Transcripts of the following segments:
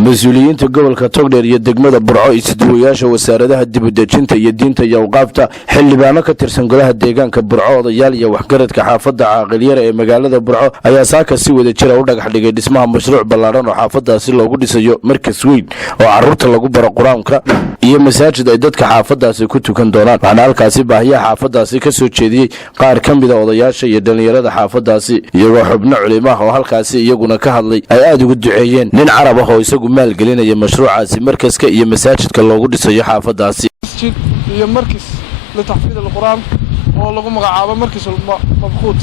مسؤوليinta gobolka Togdheer iyo degmada Burco isduwayaasha wasaaradaha dibadejinta iyo diinta iyo awqaafta xildhibaano ka tirsan golaha deegaanka Burco odayaal iyo waxgaradka xaafadda Caaqiliyada ee magaalada Burco ayaa saaka si wada jir ah u dhagax dhigay dhismaha mashruuc ballaaran oo xaafadaasi loogu dhisayo markas weyn oo carruurta lagu baro quraanka iyo masaajid ay dadka xaafadaasi ku tukan doonaan. waxaana halkaasi baahiyaha xaafadaasi ka soo jeediyay qaar ka mid ah odayaasha iyo dhalinyarada xaafadaasi iyagoo xubno culimo ah oo halkaasi iyaguna ka hadlay ay aad ugu duceeyeen nin carab ah oo isagu maalgelinaya mashruucaasi markaska iyo masaajidka loogu dhisayo xaafadaasi masjid iyo markis la taxfiid al-quraan oo lagu magacaabo markis mabquut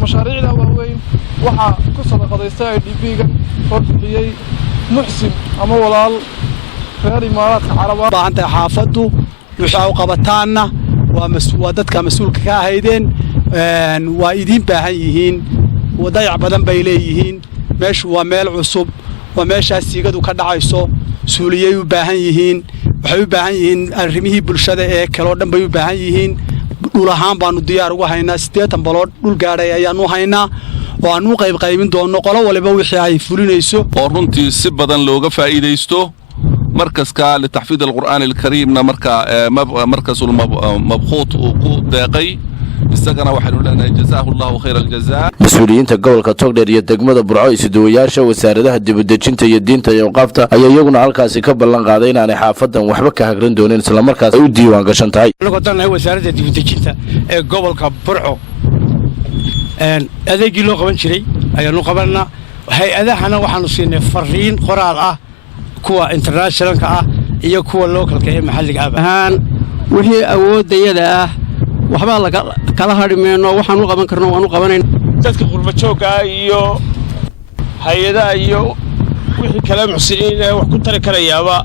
mashaariicda waaweyn waxa ku sadaqadeystay IDP-ga oo bixiyay muxsin ama walaal reer imaaraadka carabaa baahanta xaafadu wuxuu qabataana waa dadka mas'uulka ka ahaydeen waa idin baahan yihiin wadayac badan bay leeyihiin meeshu waa meel cusub waa meeshaas siigadu ka dhacayso suuliyay u baahan yihiin waxay u baahan yihiin arrimihii bulshada ee kale oo dhan bay u baahan yihiin dhul ahaan baanu diyaar ugu haynaa 80 balood dhul gaadhay ayaanu haynaa oo aanu qaybin doono qolo waliba wixii ay fulinayso oo runtii si badan looga faa'iideysto markaska li taxfiid al-qur'aan al-kariimna markasul mabquut oo ku deeqay isagana waxaanu leenahay jazaahu Allahu khayral jazaa. mas'uuliyiinta gobolka Togdheer iyo degmada Burco isduwayaasha wasaaradaha dibadejinta iyo diinta iyo awqaafta ayaa iyaguna halkaasi ka ballan qaaday in aanay xaafadan waxba ka hagran doonin isla markaas ay u diiwaan gashan tahay. noqotaan wasaaradda dibadejinta ee gobolka Burco adeegii loo qaban jiray ayaanu qabanaa hay'adahana waxaanu siinay fariin qoraal ah kuwa internationalka ah iyo kuwa localka ee maxalliga ah wixii awoodayada ah waxba kala hadhimeyno waxaan u qaban karno waan u qabanayna dadka qurba joogga iyo hay'adaha iyo wixii kale muxsiniin wax ku tari karayaaba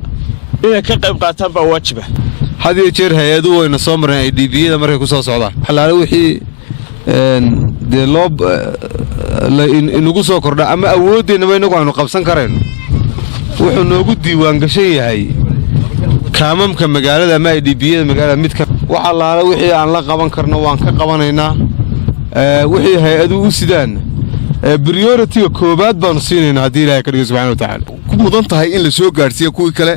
inay ka qayb qaataan baa waajib ah. hadii jeer hay'aduhu wayna soo mareen IDP-da markay ku soo socdaan xalaalo wixii de loo inugu soo kordha ama awoodeenaba inagu aanu qabsan karayno wuxuu noogu diiwaan gashan yahay kaamamka magaalada ama IDP-da magaalada mid ka waxa laala wixii aan la qaban karno waan ka qabanaynaa wixii hay'aduhu u sidaan priority koobaad baanu siinaynaa hadii Ilaahay ka dhigo subhanahu wa ta'ala ku mudan tahay in la soo gaarsiyo kuwii kale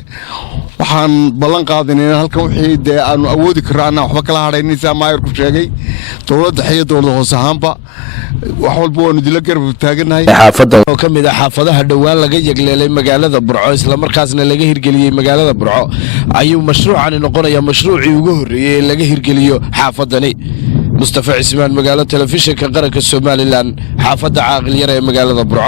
waxaan ballan qaadanaynaa halkan wixii de aanu awoodi karnaa waxba kala hadhaynaysa maayir ku sheegay dawladda xiyadooda hoos ahaanba wax walba waanu dila garab taaganahay xaafadda oo ka mid ah xaafadaha dhawaan laga yagleelay magaalada Burco isla markaasna laga hirgeliyay magaalada Burco ayuu mashruucani noqonayaa mashruucii ugu horeeyay ee laga hirgeliyo xaafadani Mustafa Cismaan magaalada telefishinka qaranka Soomaaliland xaafadda Caaqiliyada ee magaalada Burco.